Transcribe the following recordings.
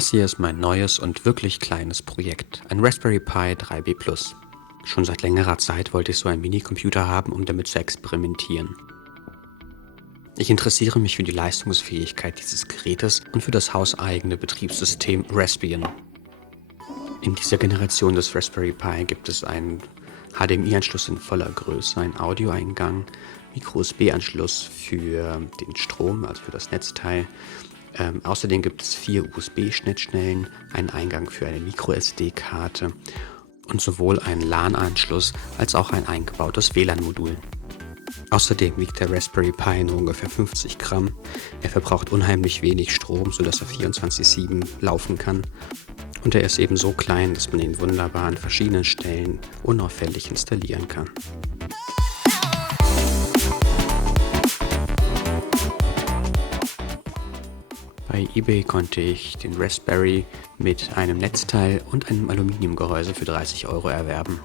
Das hier ist mein neues und wirklich kleines Projekt, ein Raspberry Pi 3B Plus. Schon seit längerer Zeit wollte ich so einen Minicomputer haben, um damit zu experimentieren. Ich interessiere mich für die Leistungsfähigkeit dieses Gerätes und für das hauseigene Betriebssystem Raspbian. In dieser Generation des Raspberry Pi gibt es einen HDMI-Anschluss in voller Größe, einen Audioeingang, Micro-USB-Anschluss für den Strom, also für das Netzteil. Außerdem gibt es 4 USB-Schnittstellen, einen Eingang für eine Micro-SD-Karte und sowohl einen LAN-Anschluss als auch ein eingebautes WLAN-Modul. Außerdem wiegt der Raspberry Pi nur ungefähr 50 Gramm. Er verbraucht unheimlich wenig Strom, sodass er 24/7 laufen kann. Und er ist eben so klein, dass man ihn wunderbar an verschiedenen Stellen unauffällig installieren kann. Bei eBay konnte ich den Raspberry mit einem Netzteil und einem Aluminiumgehäuse für 30 € erwerben.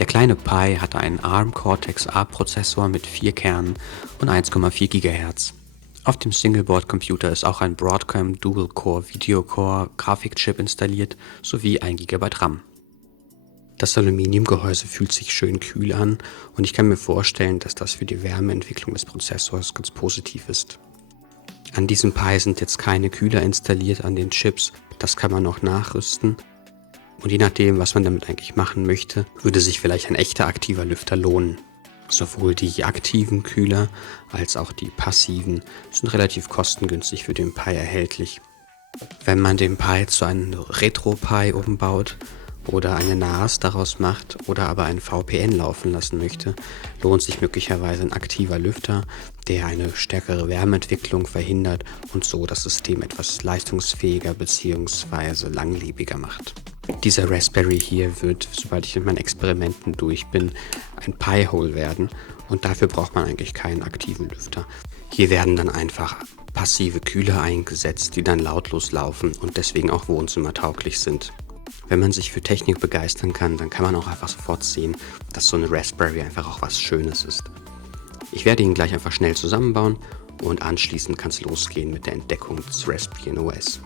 Der kleine Pi hatte einen ARM Cortex-A-Prozessor mit 4 Kernen und 1,4 GHz. Auf dem Singleboard-Computer ist auch ein Broadcom Dual-Core Video-Core Grafikchip installiert sowie 1 GB RAM. Das Aluminiumgehäuse fühlt sich schön kühl an und ich kann mir vorstellen, dass das für die Wärmeentwicklung des Prozessors ganz positiv ist. An diesem Pi sind jetzt keine Kühler installiert an den Chips, das kann man noch nachrüsten. Und je nachdem, was man damit eigentlich machen möchte, würde sich vielleicht ein echter aktiver Lüfter lohnen. Sowohl die aktiven Kühler als auch die passiven sind relativ kostengünstig für den Pi erhältlich. Wenn man den Pi zu einem Retro-Pi umbaut oder eine NAS daraus macht oder aber einen VPN laufen lassen möchte, lohnt sich möglicherweise ein aktiver Lüfter, der eine stärkere Wärmeentwicklung verhindert und so das System etwas leistungsfähiger bzw. langlebiger macht. Dieser Raspberry hier wird, sobald ich mit meinen Experimenten durch bin, ein Pi-Hole werden und dafür braucht man eigentlich keinen aktiven Lüfter. Hier werden dann einfach passive Kühler eingesetzt, die dann lautlos laufen und deswegen auch wohnzimmertauglich sind. Wenn man sich für Technik begeistern kann, dann kann man auch einfach sofort sehen, dass so eine Raspberry einfach auch was Schönes ist. Ich werde ihn gleich einfach schnell zusammenbauen und anschließend kann es losgehen mit der Entdeckung des Raspbian OS.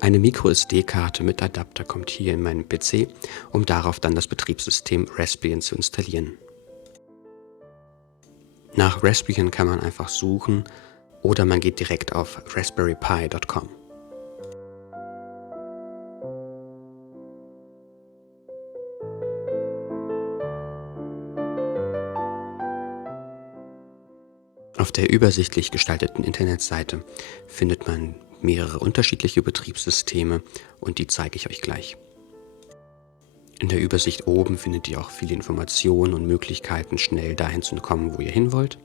Eine Micro-SD-Karte mit Adapter kommt hier in meinen PC, um darauf dann das Betriebssystem Raspbian zu installieren. Nach Raspbian kann man einfach suchen oder man geht direkt auf raspberrypi.com. Auf der übersichtlich gestalteten Internetseite findet man mehrere unterschiedliche Betriebssysteme und die zeige ich euch gleich. In der Übersicht oben findet ihr auch viele Informationen und Möglichkeiten, schnell dahin zu kommen, wo ihr hin wollt.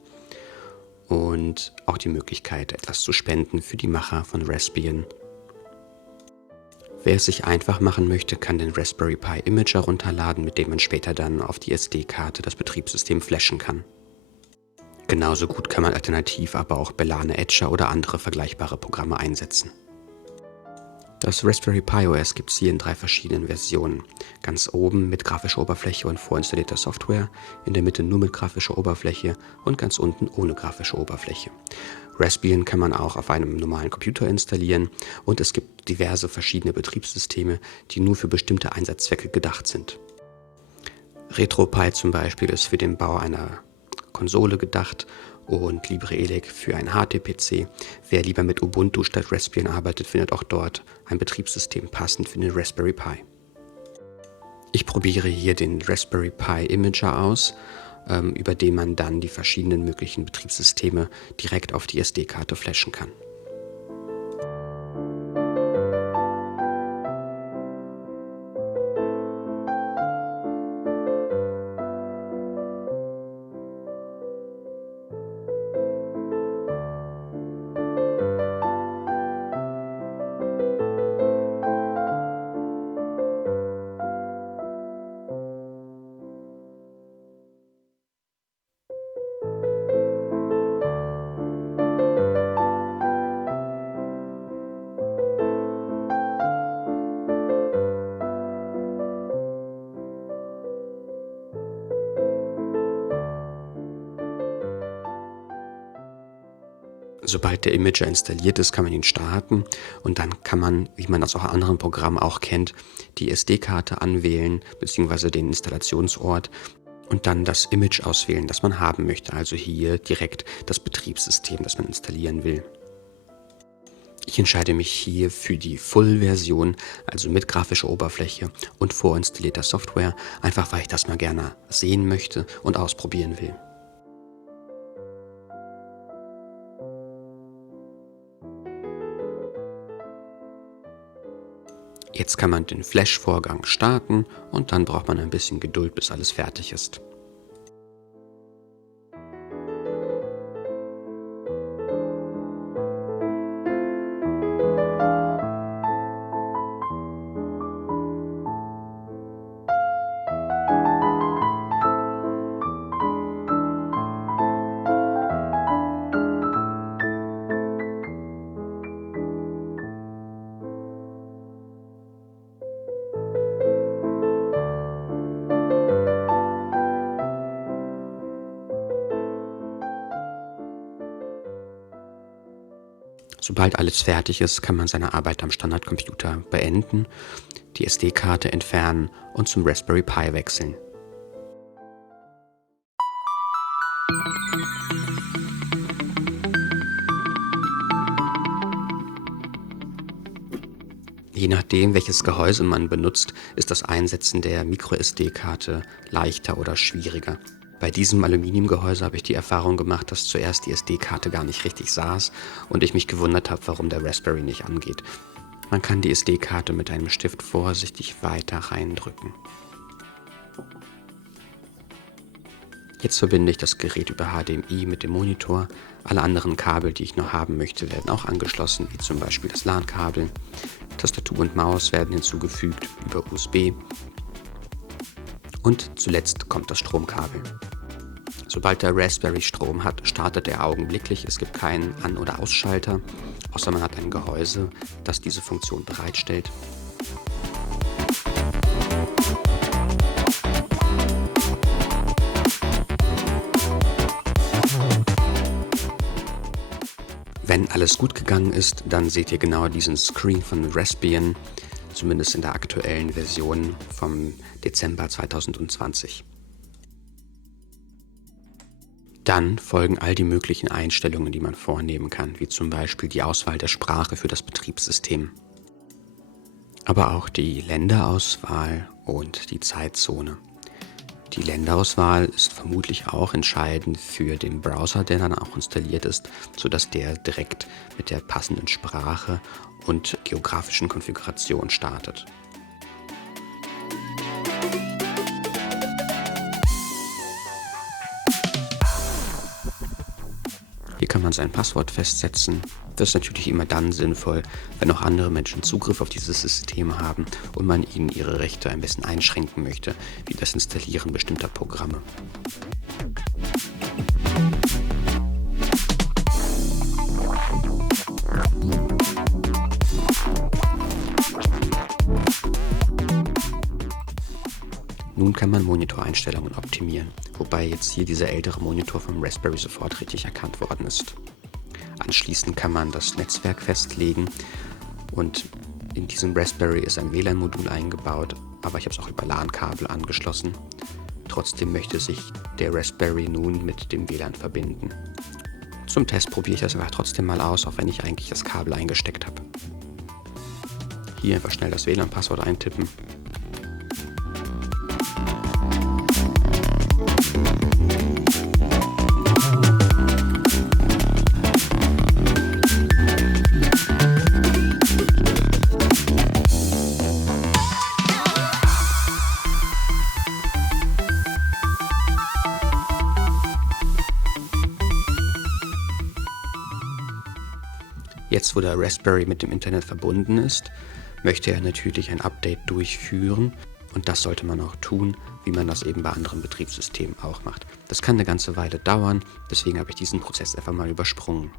Und auch die Möglichkeit, etwas zu spenden für die Macher von Raspbian. Wer es sich einfach machen möchte, kann den Raspberry Pi Imager runterladen, mit dem man später dann auf die SD-Karte das Betriebssystem flashen kann. Genauso gut kann man alternativ aber auch Belane Etcher oder andere vergleichbare Programme einsetzen. Das Raspberry Pi OS gibt es hier in 3 verschiedenen Versionen. Ganz oben mit grafischer Oberfläche und vorinstallierter Software, in der Mitte nur mit grafischer Oberfläche und ganz unten ohne grafische Oberfläche. Raspbian kann man auch auf einem normalen Computer installieren und es gibt diverse verschiedene Betriebssysteme, die nur für bestimmte Einsatzzwecke gedacht sind. RetroPie zum Beispiel ist für den Bau einer Konsole gedacht und LibreELEC für einen HD-PC. Wer lieber mit Ubuntu statt Raspbian arbeitet, findet auch dort ein Betriebssystem passend für den Raspberry Pi. Ich probiere hier den Raspberry Pi Imager aus, über den man dann die verschiedenen möglichen Betriebssysteme direkt auf die SD-Karte flashen kann. Sobald der Imager installiert ist, kann man ihn starten und dann kann man, wie man das auch in anderen Programmen auch kennt, die SD-Karte anwählen bzw. den Installationsort und dann das Image auswählen, das man haben möchte, also hier direkt das Betriebssystem, das man installieren will. Ich entscheide mich hier für die Full-Version, also mit grafischer Oberfläche und vorinstallierter Software, einfach weil ich das mal gerne sehen möchte und ausprobieren will. Jetzt kann man den Flash-Vorgang starten und dann braucht man ein bisschen Geduld, bis alles fertig ist. Sobald alles fertig ist, kann man seine Arbeit am Standardcomputer beenden, die SD-Karte entfernen und zum Raspberry Pi wechseln. Je nachdem, welches Gehäuse man benutzt, ist das Einsetzen der MicroSD-Karte leichter oder schwieriger. Bei diesem Aluminiumgehäuse habe ich die Erfahrung gemacht, dass zuerst die SD-Karte gar nicht richtig saß und ich mich gewundert habe, warum der Raspberry nicht angeht. Man kann die SD-Karte mit einem Stift vorsichtig weiter reindrücken. Jetzt verbinde ich das Gerät über HDMI mit dem Monitor. Alle anderen Kabel, die ich noch haben möchte, werden auch angeschlossen, wie zum Beispiel das LAN-Kabel. Tastatur und Maus werden hinzugefügt über USB. Und zuletzt kommt das Stromkabel. Sobald der Raspberry Strom hat, startet er augenblicklich. Es gibt keinen An- oder Ausschalter, außer man hat ein Gehäuse, das diese Funktion bereitstellt. Wenn alles gut gegangen ist, dann seht ihr genau diesen Screen von Raspbian, zumindest in der aktuellen Version vom Dezember 2020. Dann folgen all die möglichen Einstellungen, die man vornehmen kann, wie zum Beispiel die Auswahl der Sprache für das Betriebssystem, aber auch die Länderauswahl und die Zeitzone. Die Länderauswahl ist vermutlich auch entscheidend für den Browser, der dann auch installiert ist, sodass der direkt mit der passenden Sprache und geografischen Konfiguration startet. Hier kann man sein Passwort festsetzen. Das ist natürlich immer dann sinnvoll, wenn auch andere Menschen Zugriff auf dieses System haben und man ihnen ihre Rechte ein bisschen einschränken möchte, wie das Installieren bestimmter Programme. Nun kann man Monitoreinstellungen optimieren, wobei jetzt hier dieser ältere Monitor vom Raspberry sofort richtig erkannt worden ist. Anschließend kann man das Netzwerk festlegen und in diesem Raspberry ist ein WLAN-Modul eingebaut, aber ich habe es auch über LAN-Kabel angeschlossen. Trotzdem möchte sich der Raspberry nun mit dem WLAN verbinden. Zum Test probiere ich das aber trotzdem mal aus, auch wenn ich eigentlich das Kabel eingesteckt habe. Hier einfach schnell das WLAN-Passwort eintippen. Jetzt, wo der Raspberry mit dem Internet verbunden ist, möchte er natürlich ein Update durchführen und das sollte man auch tun, wie man das eben bei anderen Betriebssystemen auch macht. Das kann eine ganze Weile dauern, deswegen habe ich diesen Prozess einfach mal übersprungen.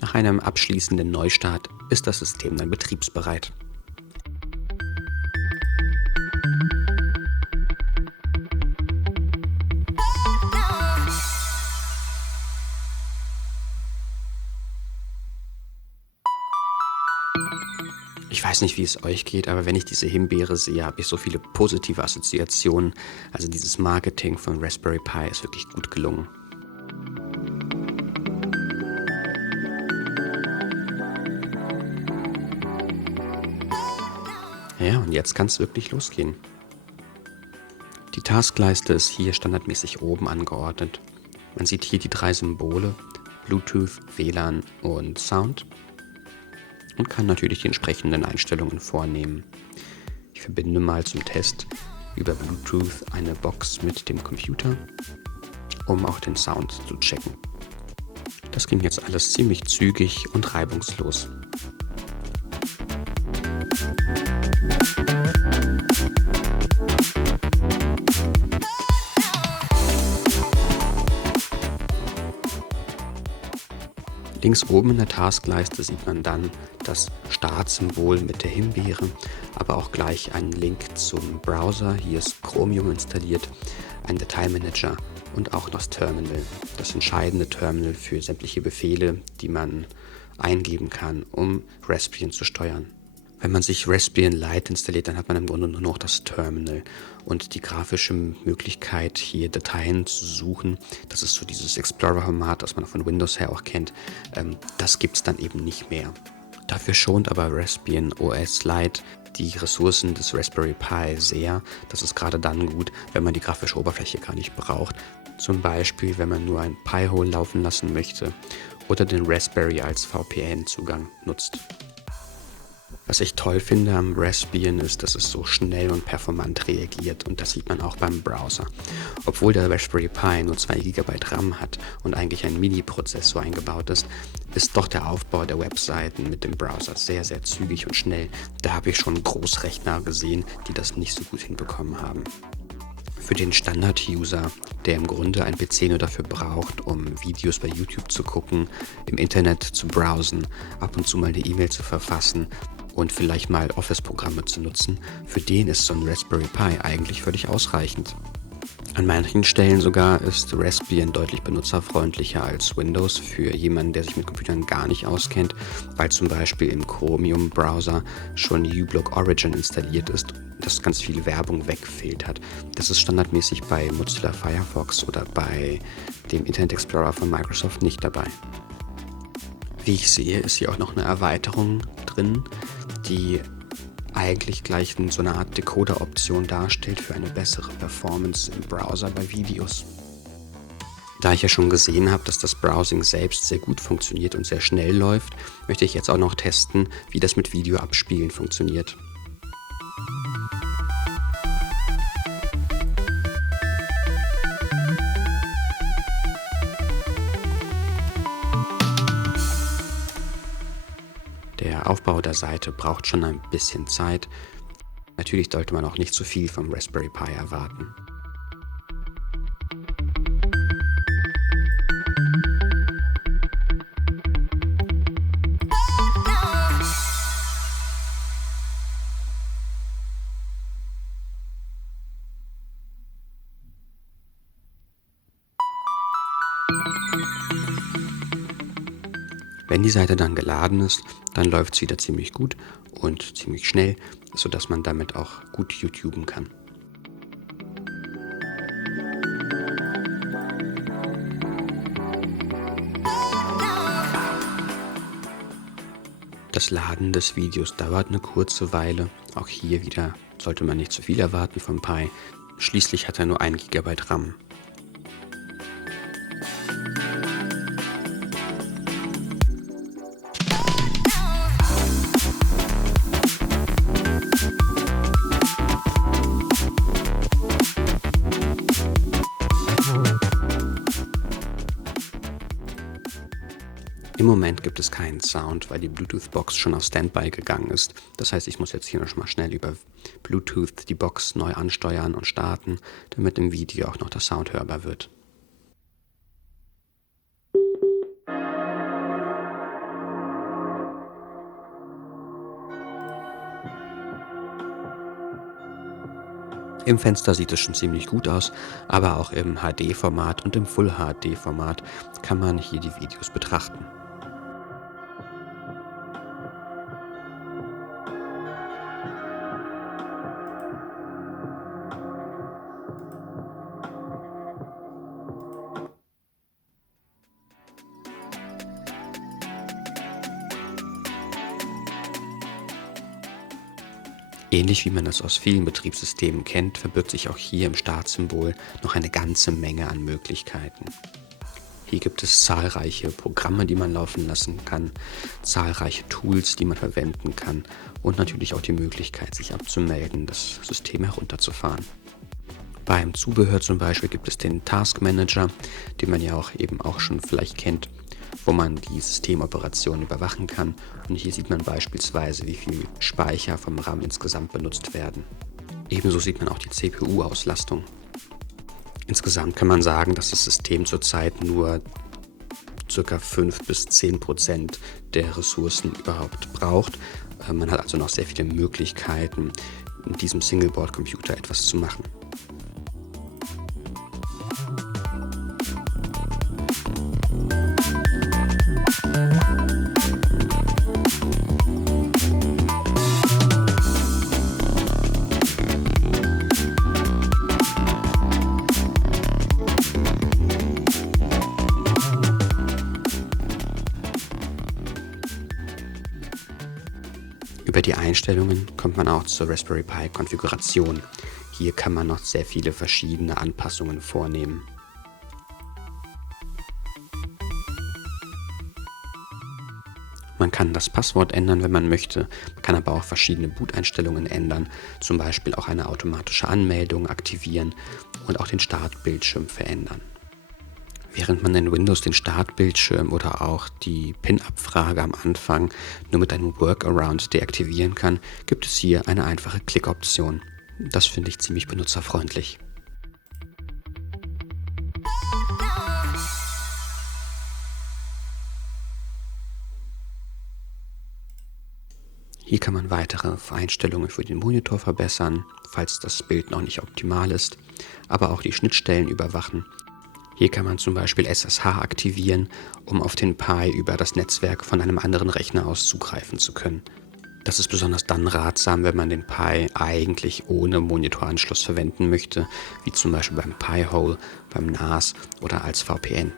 Nach einem abschließenden Neustart ist das System dann betriebsbereit. Ich weiß nicht, wie es euch geht, aber wenn ich diese Himbeere sehe, habe ich so viele positive Assoziationen. Also dieses Marketing von Raspberry Pi ist wirklich gut gelungen. Ja, und jetzt kann es wirklich losgehen. Die Taskleiste ist hier standardmäßig oben angeordnet. Man sieht hier die 3 Symbole, Bluetooth, WLAN und Sound, und kann natürlich die entsprechenden Einstellungen vornehmen. Ich verbinde mal zum Test über Bluetooth eine Box mit dem Computer, um auch den Sound zu checken. Das ging jetzt alles ziemlich zügig und reibungslos. Links oben in der Taskleiste sieht man dann das Startsymbol mit der Himbeere, aber auch gleich einen Link zum Browser. Hier ist Chromium installiert, ein Dateimanager und auch das Terminal, das entscheidende Terminal für sämtliche Befehle, die man eingeben kann, um Raspbian zu steuern. Wenn man sich Raspbian Lite installiert, dann hat man im Grunde nur noch das Terminal und die grafische Möglichkeit, hier Dateien zu suchen. Das ist so dieses Explorer-Format, das man von Windows her auch kennt. Das gibt es dann eben nicht mehr. Dafür schont aber Raspbian OS Lite die Ressourcen des Raspberry Pi sehr. Das ist gerade dann gut, wenn man die grafische Oberfläche gar nicht braucht. Zum Beispiel, wenn man nur ein Pi-hole laufen lassen möchte oder den Raspberry als VPN-Zugang nutzt. Was ich toll finde am Raspbian ist, dass es so schnell und performant reagiert, und das sieht man auch beim Browser. Obwohl der Raspberry Pi nur 2 GB RAM hat und eigentlich ein Mini-Prozessor eingebaut ist, ist doch der Aufbau der Webseiten mit dem Browser sehr, sehr zügig und schnell. Da habe ich schon Großrechner gesehen, die das nicht so gut hinbekommen haben. Für den Standard-User, der im Grunde ein PC nur dafür braucht, um Videos bei YouTube zu gucken, im Internet zu browsen, ab und zu mal eine E-Mail zu verfassen und vielleicht mal Office-Programme zu nutzen, für den ist so ein Raspberry Pi eigentlich völlig ausreichend. An manchen Stellen sogar ist Raspbian deutlich benutzerfreundlicher als Windows für jemanden, der sich mit Computern gar nicht auskennt, weil zum Beispiel im Chromium-Browser schon uBlock Origin installiert ist, das ganz viel Werbung wegfiltert. Das ist standardmäßig bei Mozilla Firefox oder bei dem Internet Explorer von Microsoft nicht dabei. Wie ich sehe, ist hier auch noch eine Erweiterung drin, die eigentlich gleich so eine Art Decoder-Option darstellt für eine bessere Performance im Browser bei Videos. Da ich ja schon gesehen habe, dass das Browsing selbst sehr gut funktioniert und sehr schnell läuft, möchte ich jetzt auch noch testen, wie das mit Videoabspielen funktioniert. Der Aufbau der Seite braucht schon ein bisschen Zeit. Natürlich sollte man auch nicht zu viel vom Raspberry Pi erwarten. Wenn die Seite dann geladen ist, dann läuft es wieder ziemlich gut und ziemlich schnell, sodass man damit auch gut YouTuben kann. Das Laden des Videos dauert eine kurze Weile. Auch hier wieder sollte man nicht zu viel erwarten vom Pi. Schließlich hat er nur 1 GB RAM. Im Moment gibt es keinen Sound, weil die Bluetooth-Box schon auf Standby gegangen ist. Das heißt, ich muss jetzt hier noch mal schnell über Bluetooth die Box neu ansteuern und starten, damit im Video auch noch der Sound hörbar wird. Im Fenster sieht es schon ziemlich gut aus, aber auch im HD-Format und im Full-HD-Format kann man hier die Videos betrachten. Ähnlich wie man das aus vielen Betriebssystemen kennt, verbirgt sich auch hier im Startsymbol noch eine ganze Menge an Möglichkeiten. Hier gibt es zahlreiche Programme, die man laufen lassen kann, zahlreiche Tools, die man verwenden kann und natürlich auch die Möglichkeit, sich abzumelden, das System herunterzufahren. Beim Zubehör zum Beispiel gibt es den Task Manager, den man ja auch schon vielleicht kennt, wo man die Systemoperation überwachen kann. Und hier sieht man beispielsweise, wie viel Speicher vom RAM insgesamt benutzt werden. Ebenso sieht man auch die CPU-Auslastung. Insgesamt kann man sagen, dass das System zurzeit nur ca. 5-10% der Ressourcen überhaupt braucht. Man hat also noch sehr viele Möglichkeiten, in diesem Singleboard-Computer etwas zu machen. Über die Einstellungen kommt man auch zur Raspberry Pi Konfiguration. Hier kann man noch sehr viele verschiedene Anpassungen vornehmen. Man kann das Passwort ändern, wenn man möchte. Man kann aber auch verschiedene Boot-Einstellungen ändern, zum Beispiel auch eine automatische Anmeldung aktivieren und auch den Startbildschirm verändern. Während man in Windows den Startbildschirm oder auch die PIN-Abfrage am Anfang nur mit einem Workaround deaktivieren kann, gibt es hier eine einfache Klickoption. Das finde ich ziemlich benutzerfreundlich. Hier kann man weitere Einstellungen für den Monitor verbessern, falls das Bild noch nicht optimal ist, aber auch die Schnittstellen überwachen. Hier kann man zum Beispiel SSH aktivieren, um auf den Pi über das Netzwerk von einem anderen Rechner aus zugreifen zu können. Das ist besonders dann ratsam, wenn man den Pi eigentlich ohne Monitoranschluss verwenden möchte, wie zum Beispiel beim Pi-hole, beim NAS oder als VPN.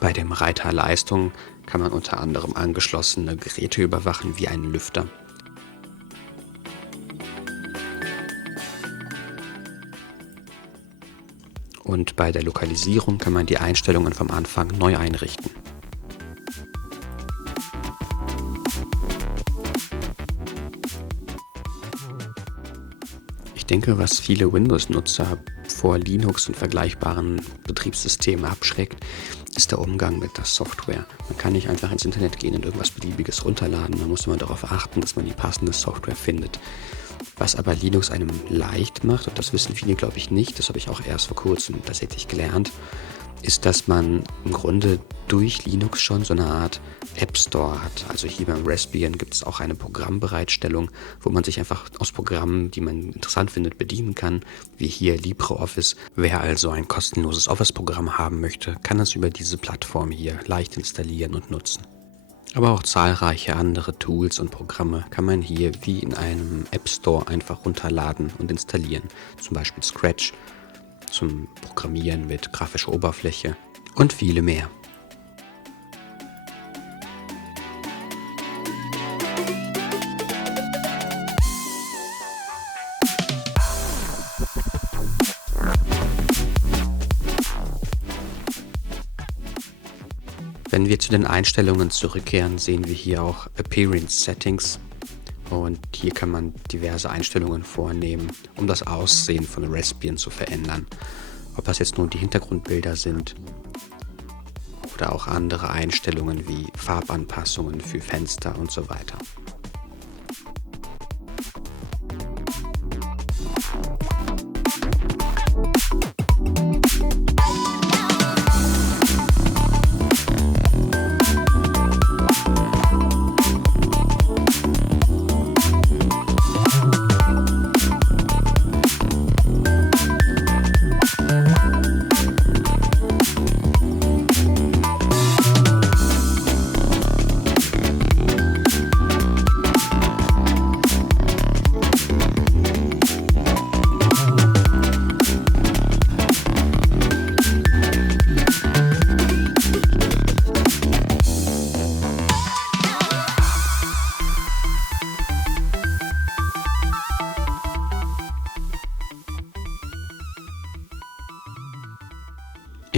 Bei dem Reiter Leistung kann man unter anderem angeschlossene Geräte überwachen, wie einen Lüfter. Und bei der Lokalisierung kann man die Einstellungen vom Anfang neu einrichten. Ich denke, was viele Windows-Nutzer vor Linux und vergleichbaren Betriebssystemen abschreckt, ist der Umgang mit der Software. Man kann nicht einfach ins Internet gehen und irgendwas Beliebiges runterladen. Man muss immer darauf achten, dass man die passende Software findet. Was aber Linux einem leicht macht, und das wissen viele, glaube ich, nicht, das habe ich auch erst vor kurzem tatsächlich gelernt, ist, dass man im Grunde durch Linux schon so eine Art App Store hat. Also hier beim Raspbian gibt es auch eine Programmbereitstellung, wo man sich einfach aus Programmen, die man interessant findet, bedienen kann, wie hier LibreOffice. Wer also ein kostenloses Office-Programm haben möchte, kann es über diese Plattform hier leicht installieren und nutzen. Aber auch zahlreiche andere Tools und Programme kann man hier wie in einem App Store einfach runterladen und installieren. Zum Beispiel Scratch zum Programmieren mit grafischer Oberfläche und viele mehr. Wenn wir zu den Einstellungen zurückkehren, sehen wir hier auch Appearance Settings und hier kann man diverse Einstellungen vornehmen, um das Aussehen von Raspbian zu verändern. Ob das jetzt nun die Hintergrundbilder sind oder auch andere Einstellungen wie Farbanpassungen für Fenster und so weiter.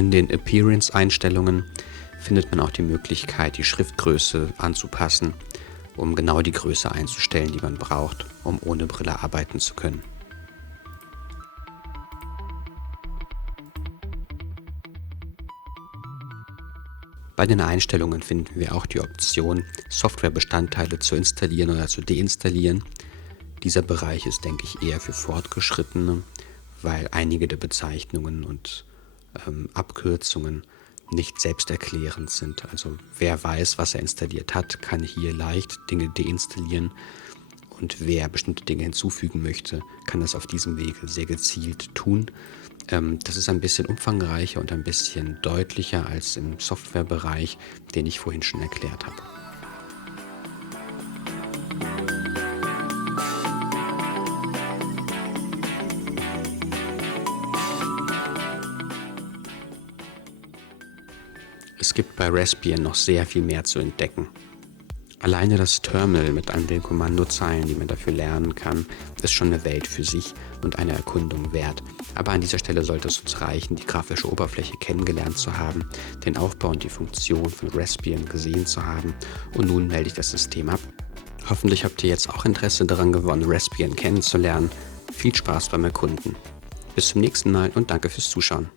In den Appearance-Einstellungen findet man auch die Möglichkeit, die Schriftgröße anzupassen, um genau die Größe einzustellen, die man braucht, um ohne Brille arbeiten zu können. Bei den Einstellungen finden wir auch die Option, Softwarebestandteile zu installieren oder zu deinstallieren. Dieser Bereich ist, denke ich, eher für Fortgeschrittene, weil einige der Bezeichnungen und Abkürzungen nicht selbsterklärend sind. Also wer weiß, was er installiert hat, kann hier leicht Dinge deinstallieren, und wer bestimmte Dinge hinzufügen möchte, kann das auf diesem Wege sehr gezielt tun. Das ist ein bisschen umfangreicher und ein bisschen deutlicher als im Softwarebereich, den ich vorhin schon erklärt habe. Es gibt bei Raspbian noch sehr viel mehr zu entdecken. Alleine das Terminal mit all den Kommandozeilen, die man dafür lernen kann, ist schon eine Welt für sich und eine Erkundung wert. Aber an dieser Stelle sollte es uns reichen, die grafische Oberfläche kennengelernt zu haben, den Aufbau und die Funktion von Raspbian gesehen zu haben, und nun melde ich das System ab. Hoffentlich habt ihr jetzt auch Interesse daran gewonnen, Raspbian kennenzulernen. Viel Spaß beim Erkunden. Bis zum nächsten Mal und danke fürs Zuschauen.